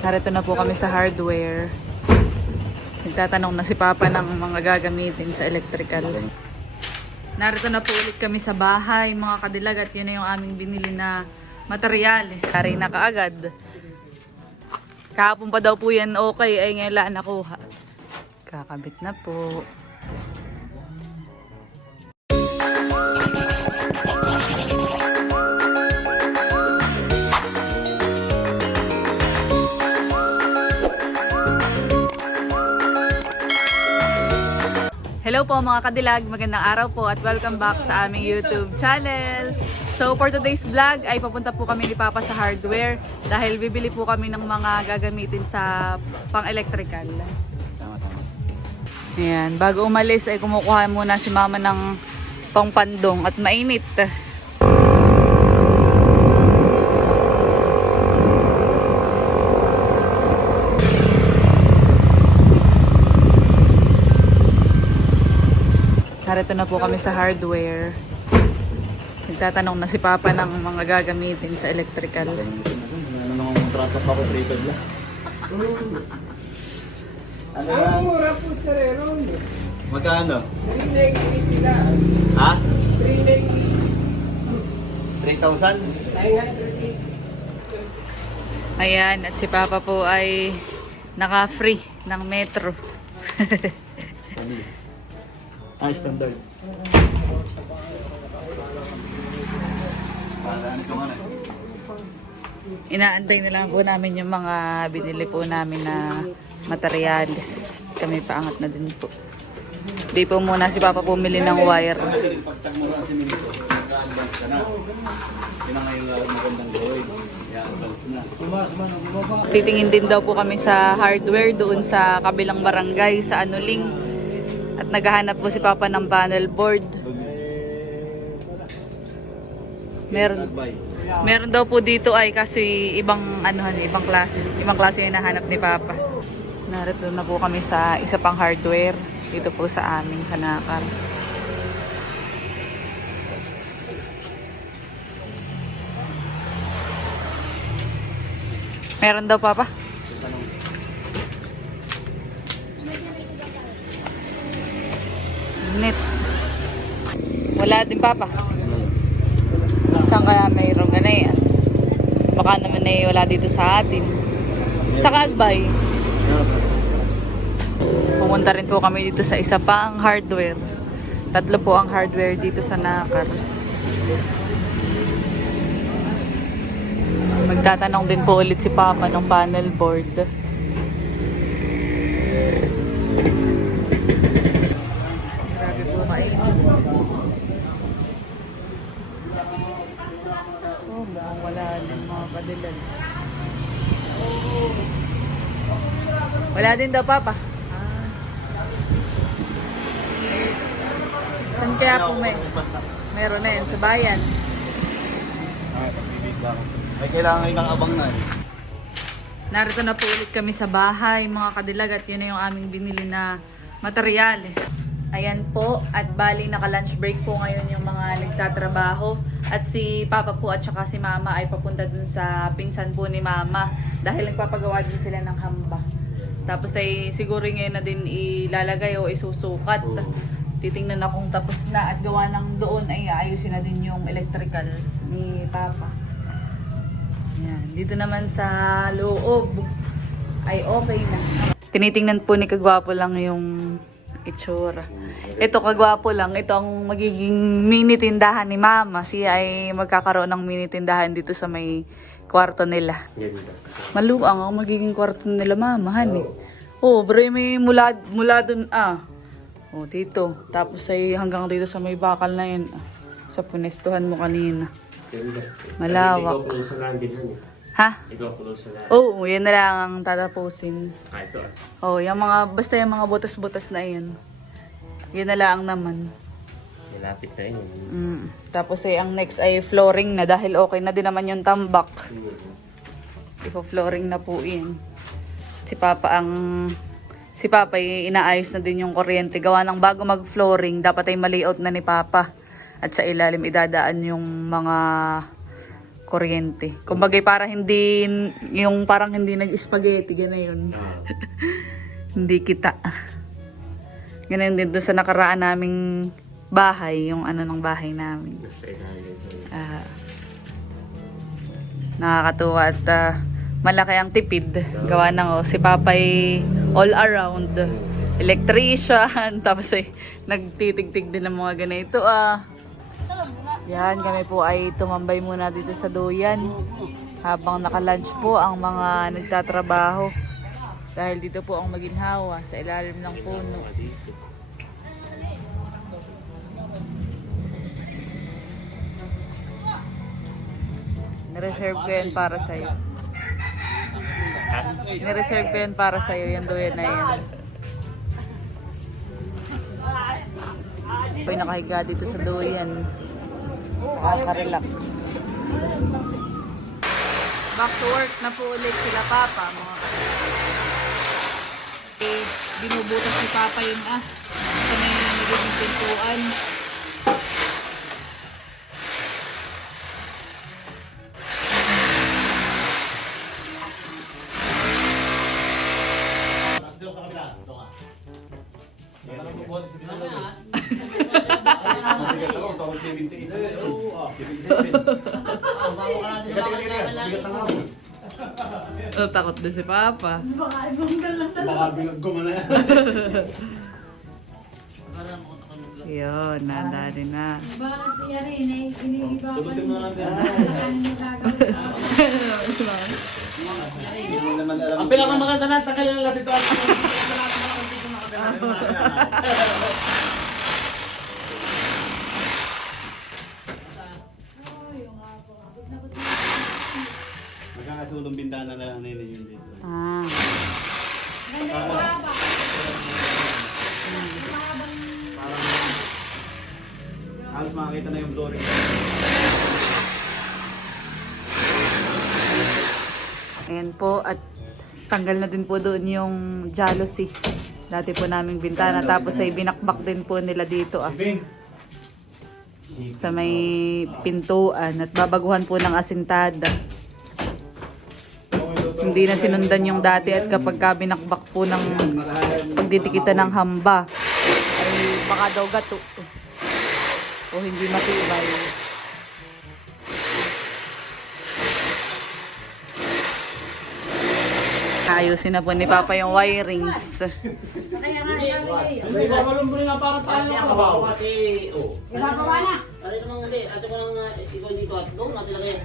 Narito na po kami sa hardware. Nagtatanong na si Papa ng mga gagamitin sa electrical. Narito na po ulit kami sa bahay, mga kadilag, at yun na yung aming binili na materyales. Kari na kaagad. Kahapon pa daw po yan okay, ay ngayon nakuha. Kakabit na po. Hello po mga kadilag, magandang araw po at welcome back sa aming YouTube channel. So for today's vlog ay papunta po kami ni Papa sa hardware dahil bibili po kami ng mga gagamitin sa pang-electrical. Ayan, bago umalis ay kumukuha muna si Mama ng pangpandong at mainit. Narito na po kami sa hardware. Nagtatanong na si Papa ng mga gagamitin sa electrical. Ano nang kontrata pa ako treated lang. Ano Ang yan? mura po sa Reron. Magkano? 390 lang. Ha? 390. 3,000? 980. Ayan, at si Papa po ay naka-free ng metro. Ah, standard. Inaantay na lang po namin yung mga binili po namin na materyales. Kami paangat na din po. Di po muna si Papa pumili ng wire. Pagtag mo lang si Minito, mag-advance ka na. Yun ang ngayon magandang. Titingin din daw po kami sa hardware doon sa kabilang barangay sa Anuling. At naghahanap po si Papa ng panel board. Meron. Meron daw po dito ay kasi ibang ano ibang klase, ibang klase yung nahanap ni Papa. Narito na po kami sa isa pang hardware dito po sa amin sa Nakar. Meron daw Papa? Net. Wala din Papa. Saan kaya mayroong gana yan? Baka naman ay wala dito sa atin. Sa Kaagbay. Pumunta rin po kami dito sa isa pa ang hardware. Tatlo po ang hardware dito sa Nakar. Magtatanong din po ulit si Papa ng panel board. Grabe po kainit. Oh, mukhang wala din mga kadilag. Wala din daw, Papa. Ah. Saan kaya po may? Meron na yan, sa bayan. Ah. May kailangan kang abang na eh. Narito na po ulit kami sa bahay, mga kadilag, at yun na yung aming binili na materyales. Ayan po, at bali naka-lunch break po ngayon yung mga nagtatrabaho. At si Papa po at saka si Mama ay papunta dun sa pinsan po ni Mama dahil nagpapagawa din sila ng hamba. Tapos ay siguro ngayon na din ilalagay o isusukat. Titingnan na kung tapos na at gawa ng doon ay ayusin na din yung electrical ni Papa. Yan. Dito naman sa loob ay okay na. Tinitingnan po ni Kagwapo lang yung itsura. Ito Kagwapo lang, ito ang magiging mini tindahan ni Mama. Siya ay magkakaroon ng mini tindahan dito sa may kwarto nila. Maluang ang magiging kwarto nila Mama, hani. Oh, bro, may mula, mula dun, ah. Oh, dito. Tapos ay hanggang dito sa may bakal na yun. ah. Sa punestuhan mo kanina. Malawak. Eh. Ha? Ikaw sa landin. Oo, yan na lang ang tatapusin. Ah, ito ah. Oh, yung mga, basta yung mga butas-butas na yun. Yan na lang naman. Malapit na yun. Mm. Tapos ay ang next ay flooring na dahil okay na din naman yung tambak. Ipo flooring na po yun. Si Papa ang si Papa ay inaayos na din yung kuryente. Gawa ng bago mag-flooring, dapat ay mali-out na ni Papa. At sa ilalim idadaan yung mga kuryente. Kumbaga para hindi, yung parang hindi nag-spaghetti, gano'n yun. Hindi kita. Ganun din doon sa nakaraan naming bahay, yung ano ng bahay namin. nasa ilalim. Ah, nakakatuwa at ah, malaki ang tipid. Gawa ng oh, si Papay all around. Electrician, tapos ay nagtitigtig din ng mga ganito ah. Yan, kami po ay tumambay muna dito sa duyan. Habang naka-lunch po ang mga nagtatrabaho. Dahil dito po ang maginhawa sa ilalim ng puno. Dito. Nireserve ko yan para sa'yo. Nireserve ko yan para sa'yo, yung duyan na yan. Ako'y nakahiga dito sa duyan. Nakaka-relax. Back to work na po ulit sila Papa, mga eh, binubutas si Papa yung ah, sa may nagiging pintuan. Oh, takot din si Papa. Baka bigat ko man na yan. Yun, nandali na. Sagutin mo na natin. Hindi mo naman alam. Ang pinakamaganda na, tanggalin na natin ito. Magkakasulong bintana na lang nila yun dito. Ah. Halos makakita na yung flooring. Ayan po, at tanggal na din po doon yung jealousy. Dati po naming bintana, tapos ay binakbak din po nila dito ah. Sa may pintuan at babaguhan po ng asintada. Hindi na sinundan yung dati at kapag ka binakbak po ng pagdidikita ng hamba, ay baka daw gato. O hindi matibay. Ayusin na po ni Papa yung wirings. Hindi, babalumburin na para tayo. Ginagawa na. Ari namang hindi. Ato ko lang uh, ikaw dito at doon natin lagay.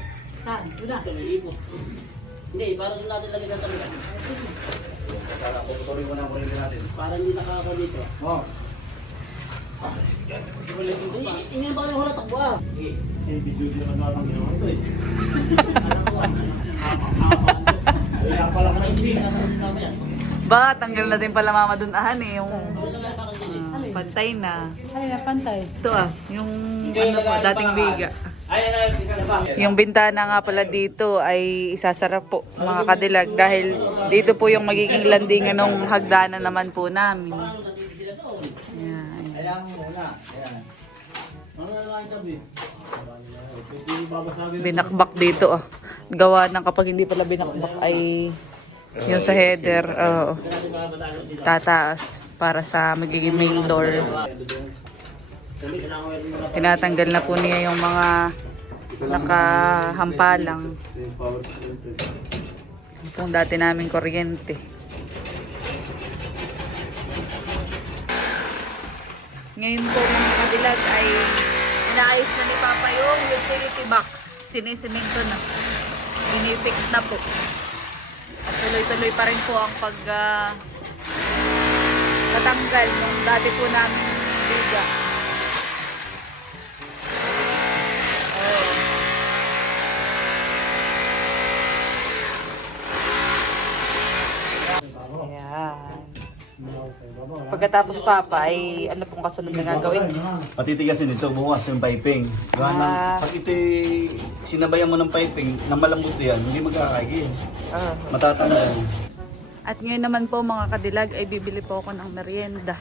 Saan? Doon na. Hindi, para doon natin lagay sa tabi. Para puputuloy mo na kuryente natin. Para hindi nakaka dito. Oh. Hindi, ingin ba kayo wala takbo ah? Eh, video din naman natin ginawa ito eh. Kaya pala ka na hindi. Ba, tanggal na din pala mama dun ahan eh. Yung ah, pantay na. Ay, na pantay. Ito ah, yung ano po, dating biga. Yung bintana nga pala dito ay isasara po mga kadilag dahil dito po yung magiging landingan ng hagdanan naman po namin. Yan. Ayan. Binakbak dito ah. Gawa ng kapag hindi pala binakbak ay yung sa header, oo. tataas para sa magiging main door. Tinatanggal na po niya yung mga nakahampalang. Kung dati namin kuryente. Ngayon po mga kadilag ay inaayos na ni Papa yung utility box. Sinisimento na. Binifix na po. At tuloy-tuloy pa rin po ang pag ah, tatanggal nung dati po namin biga. Pagkatapos papa ay ano pong kasunod na gagawin? Patitigasin ito bukas yung piping. Gawa ng, Ah. pag ito sinabayan mo ng piping, nang malambot yan, hindi magkakaigil. Ah. Matatanggal. At ngayon naman po mga kadilag ay bibili po ako ng merienda.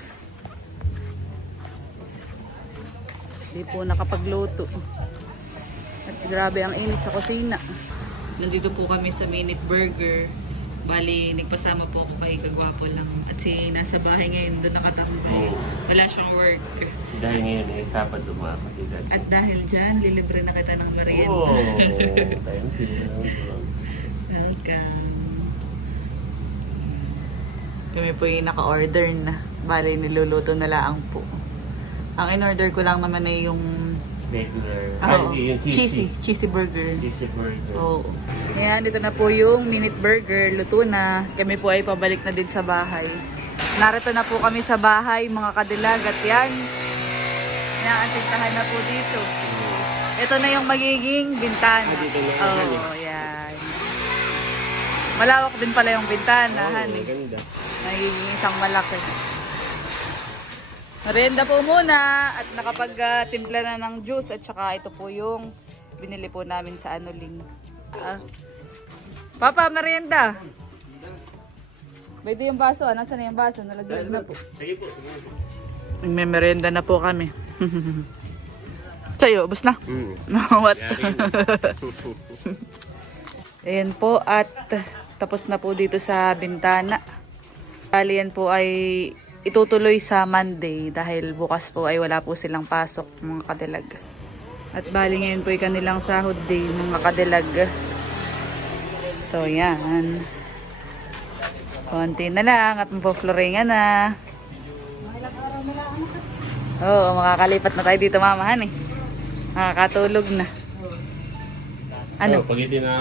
Hindi po nakapagluto. At grabe ang init sa kusina. Nandito po kami sa Minute Burger. Bali, nagpasama po ako kay Kagwapo lang. At si nasa bahay ngayon, doon nakatambay. Oo. Wala siyang work. Dahil ngayon eh, Sabado mga. At dahil dyan, lilibre na kita ng merienda. Oh, thank you. Welcome. Kami po yung naka-order na. Bali, niluluto na lang po. Ang in-order ko lang naman ay yung Regular. Oo. Ay, yung cheesy. cheesy. Cheesy burger. Cheesy burger. Oo. Ayan, dito na po yung minute burger. Luto na. Kami po ay pabalik na din sa bahay. Narito na po kami sa bahay, mga kadilag. At yan, inaantintahan na po dito. Ito na yung magiging bintana. Ah, dito na yung Oo, ano. yan. Malawak din pala yung bintana, Oh, honey. maganda. Nagiging isang malaki. Merienda po muna at nakapag-timpla na ng juice at saka ito po yung binili po namin sa Anuling. Ah. Papa, merienda! Pwede yung baso, ah. Nasaan na yung baso? Nalaglag na po. Sige po. May merienda na po kami. Sa'yo, ubos na. Mm. What? Ayan po at tapos na po dito sa bintana. Bali yan po ay itutuloy sa Monday dahil bukas po ay wala po silang pasok mga kadilag. At bali ngayon po ay kanilang sahod day mga kadilag. So yan. Konti na lang at mapofloringan na. Oo, makakalipat na tayo dito mamahan eh. Makakatulog na. Ano? Oh, pag ito na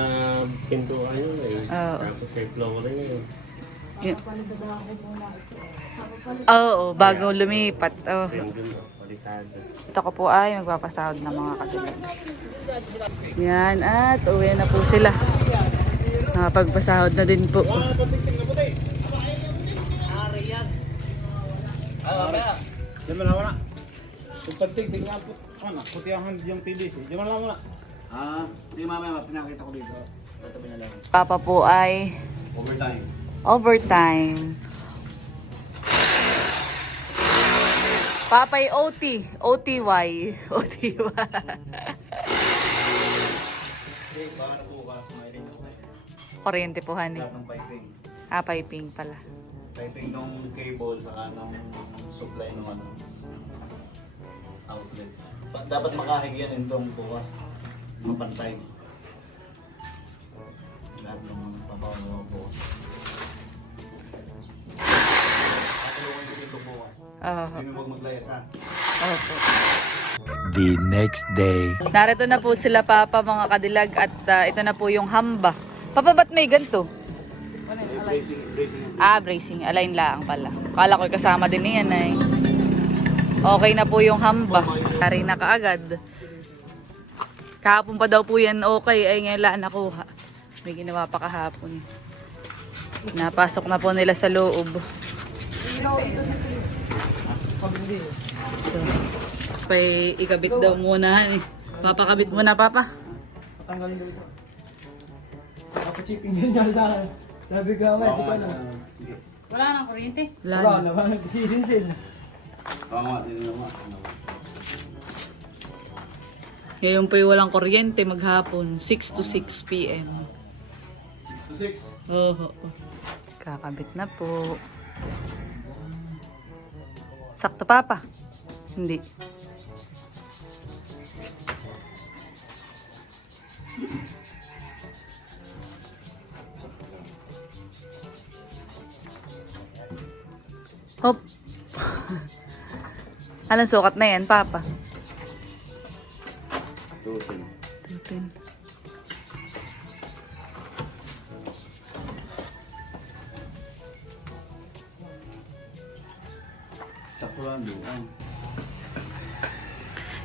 pintuan yun eh. Oo. Tapos ay flooring yun. Yun. Oo, bago lumipat. Oh. Oh. Ito ko po ay magpapasahod ng mga katilag. Yan, at uwi na po sila. Nakapagpasahod na din po. Ah. Diyan mo na wala. Yung pagtigtig nga po, ano, putihan yung PVC. Diyan mo lang wala. Ah, hindi mamaya, pinakita ko dito. Lang. Papa po ay Overtime. Overtime. Papay OT. OTY. OTY. Kuryente po, honey. Lahat ng piping. Ah, piping pala. Piping nung cable, saka nung supply nung ano, outlet. Pa- dapat makahig yan itong bukas. Mapantay. Lahat ng mga mga bukas. Patulungan ko dito bukas. Oo. Hindi mo huwag maglayas ha. Opo. the next day. Narito na po sila papa mga kadilag at ah, ito na po yung hamba. Papa, ba't may ganito? Bracing, bracing. Ah, bracing. Align lang pala. Kala ko kasama din yan ay. Okay na po yung hamba. Kari na kaagad. Kahapon pa daw po yan okay. Ay ngayon lang nakuha. May ginawa pa kahapon. Napasok na po nila sa loob. So, pay ikabit daw muna. Eh. Papakabit muna, papa. Tanggalin daw ito. Kapachipin yun nga sa akin. Sabi ko, "Amay, di ko na. Wala nang kuryente. Wala Wala na. na, parang nagsisinsil. Tama, din naman. Ngayon yung walang kuryente maghapon. 6 to 6 p.m. 6 to 6. Oo. Kakabit na po. Sakto papa? Hindi. Hop. Alang sukat na yan, papa? Tutin.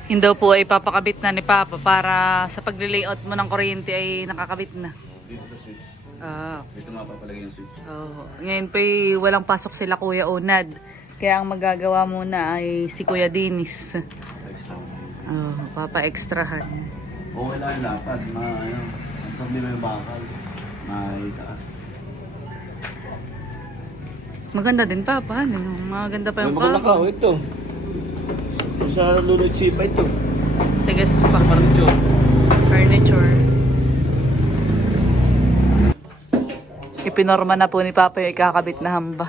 Yun daw po ay papakabit na ni Papa para sa pag-layout mo ng kuryente ay nakakabit na. Dito sa switch. Ah, Dito nga papalagay yung switch. oo. Ngayon pa ay walang pasok sila Kuya Unad. Kaya ang magagawa muna ay si Kuya Dinis. Extra. Oh, papa extrahan. Okay lang yung lapad. Ma, ano, ang problema yung bakal. Maitaas. Maganda din Papa. Ano? Maganda pa yung magandang kabo. kahoy ito. Sa lunod sipa ito. Tigas pa. Parang furniture. Ipinorma na po ni Papa yung ikakabit na hamba.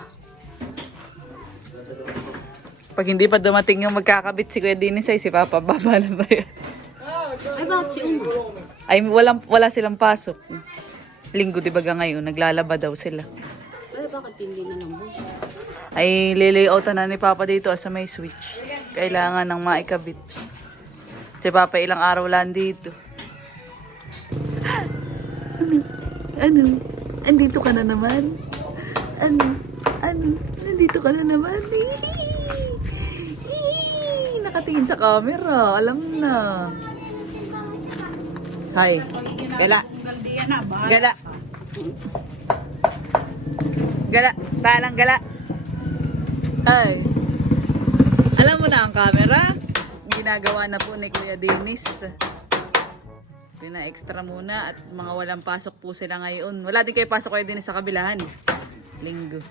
Pag hindi pa dumating yung magkakabit si Kuya Dinis ay si Papa baba na ba yan? Ay, bakit si Uma? Ay walang, wala silang pasok. Linggo di ba ga ngayon, naglalaba daw sila. Ay, bakit hindi na lang boss? Ay lilayoutan na ni Papa dito sa may switch. Kailangan ng maikabit. Si Papa ilang araw lang dito. Ano? Ano? Andito ka na naman? Ano? Ano? Nandito ka na naman? Nakatingin sa camera. Alam na. Hi. Gala. Gala. Gala. Talang gala. Hi. Alam mo na ang camera? Ginagawa na po ni Kuya Dennis. Pina-extra muna at mga walang pasok po sila ngayon. Wala din kayo pasok Kuya Dennis sa kabilahan. Linggo.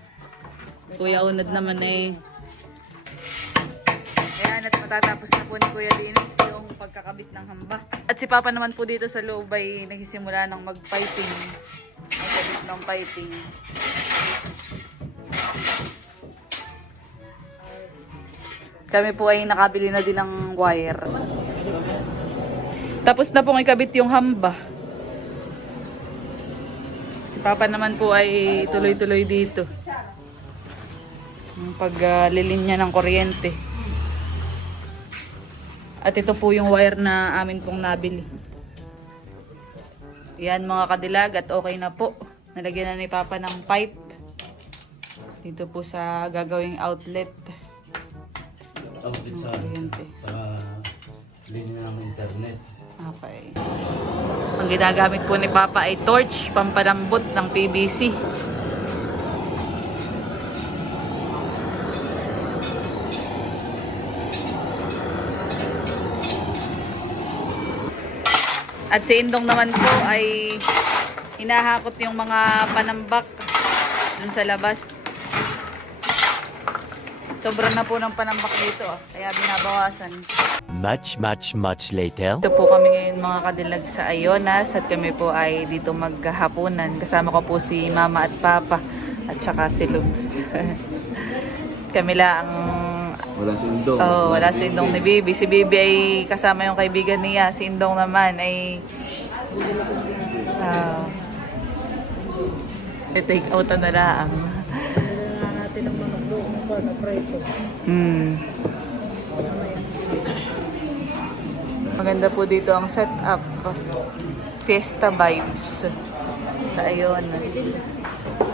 Kuya Unad naman eh. Ayan, at matatapos na po ni Kuya Dennis yung pagkakabit ng hamba. At si Papa naman po dito sa loob ay nagsisimula ng mag-piping. Magkabit ng piping. Kami po ay nakabili na din ng wire. Tapos na pong ikabit yung hamba. Si Papa naman po ay tuloy-tuloy dito. Yung paglilinya ng kuryente. At ito po yung wire na amin pong nabili. Yan mga kadilag at okay na po. Nalagyan na ni Papa ng pipe. Dito po sa gagawing outlet. Outfit sa, Kuryente. sa linya ng internet. Okay. Ang ginagamit po ni Papa ay torch, pampalambot ng PVC. At si Indong naman po ay hinahakot yung mga panambak dun sa labas. Sobra na po ng panambak dito, ah. kaya binabawasan. Much, much, much later. Ito po kami ngayon mga kadilag sa Ayonas at kami po ay dito maghahaponan. Kasama ko po si Mama at Papa at saka si Lugs. kami lang Wala si Indong. Oh, wala si Indong ni Bibi. Si Bibi ay kasama yung kaibigan niya. Si Indong naman ay ah take out na lang. Hmm. Maganda po dito ang setup. Fiesta vibes sa Ayonas.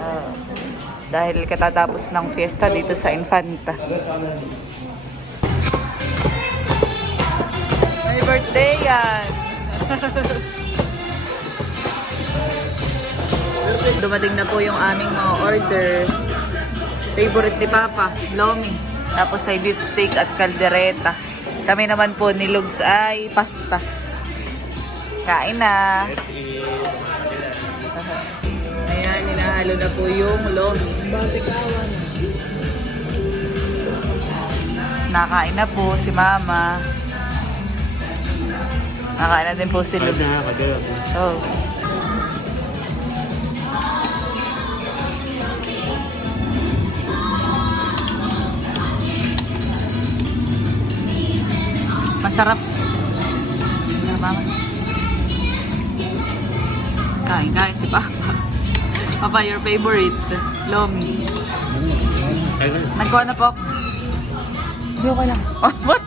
Ah, dahil katatapos ng fiesta dito sa Infanta. May birthday yan! Dumating na po yung aming mga order. Favorite ni Papa, lomi. Tapos ay beef steak at caldereta. Kami naman po ni Lugs ay pasta. Kain na. Ayan, hinahalo na po yung lomi. Nakain na po si Mama. Nakain na din po si Lugs. Oh. Masarap. Kain, kain si Papa. Papa, your favorite? Lomi. Nagkuha na po. Hindi ko lang. Oh, what?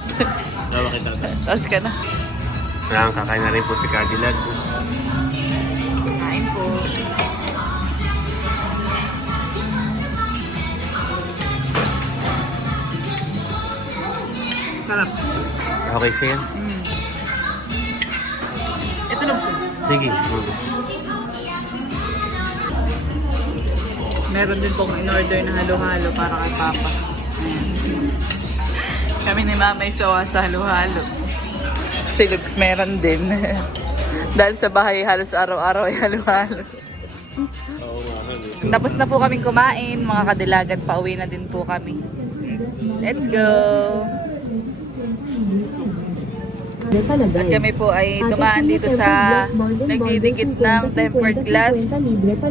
Tawa kita. Tapos ka na. Kailangan kakain na rin po si Cadillac. Kain po. Sarap. Okay siya? Mm. Ito na Sige. Meron din pong in-order na halo-halo para kay Papa. Kami ni Mama ay sawa sa halo-halo. Si Lux meron din. Dahil sa bahay halos araw-araw ay halo-halo. Tapos na po kaming kumain, mga kadilagan, pauwi na din po kami. Let's go! At kami po ay dumaan dito sa nagdidikit ng tempered glass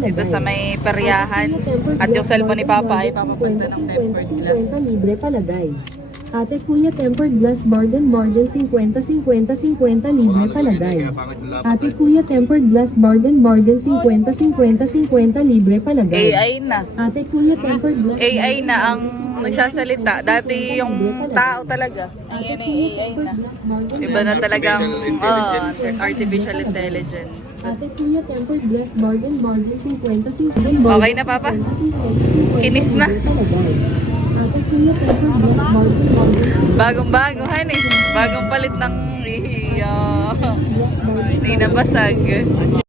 dito sa may peryahan. At yung cellphone ni Papa ay papapunta ng tempered glass. 50. Ate Kuya Tempered Glass Bargain Bargain 50 50 50 libre palagay. Ate Kuya Tempered Glass Bargain Bargain 50 50 50 libre palagay. AI na. Ate Kuya Tempered Glass AI na ang nagsasalita. Dati yung tao talaga. Ngayon ay AI na. Iba na talagang oh, artificial intelligence. Ate Kuya Tempered Glass Bargain Bargain 50 50 Okay na, Papa? Kinis na. Bagong bago, honey. Bagong palit ng iya. Hindi na basag.